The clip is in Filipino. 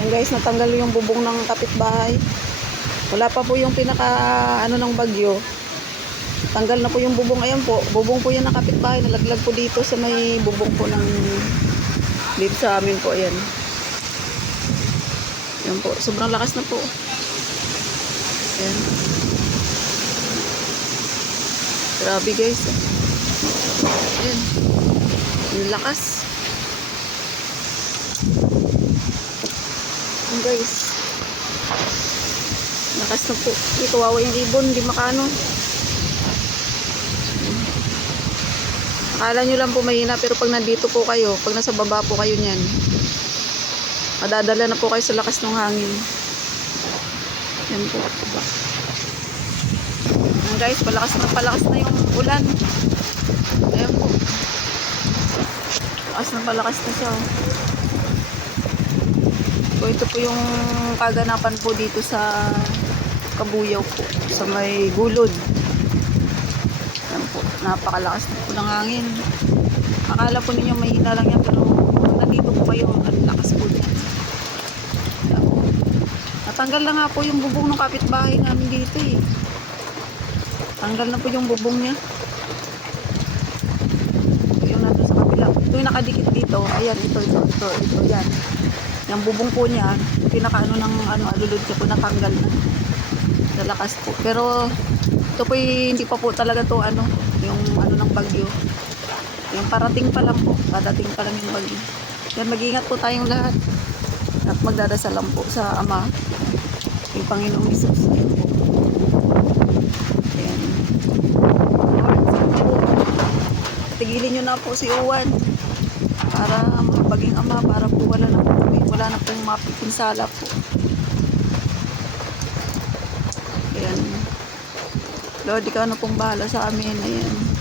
Yan guys, natanggal yung bubong ng kapitbahay. Wala pa po yung pinaka ano ng bagyo. Tanggal na po yung bubong. Ayan po, bubong po yan ng kapitbahay. Nalaglag po dito sa may bubong po ng dito sa amin po. Ayan. Ayan po, sobrang lakas na po. Ayan. Grabe guys. Ayan. Yung lakas. Ayan guys. Lakas na po. Hindi kawawa yung ibon. Hindi makano. Akala nyo lang po mahina, pero pag nandito po kayo, pag nasa baba po kayo niyan, madadala na po kayo sa lakas ng hangin. Yan po. Yan guys, palakas na yung ulan. Ayan po. Palakas na siya. So, ito po yung kaganapan po dito sa Kabuyaw po, sa may Gulod. Ayan po, napakalakas na po ng hangin. Akala po ninyo mahina lang yan, pero nandito po kayo, ang lakas po niya. Natanggal na nga po yung bubong ng kapitbahay namin dito eh. Tanggal na po yung bubong niya. Ito yung nandun sa kabila. Ito yung nakadikit dito. Ayan, ito, yan. Yung bubong po niya, pinakaano ng alulod siya po, natanggal na. Nalakas po. Pero ito po hindi pa po talaga to yung ng bagyo. Yung parating pa lang po. Dadating pa lang yung bagyo. Yan, mag-ingat po tayong lahat. At magdadasal lang po sa Ama, yung Panginoong Hesus. Ayan po. Ayan. Tigilin nyo na po si Uwan para maging Ama, para po wala na pong mapipinsala po. Ayan. Lord, ikaw na pong bahala sa amin. Ayan.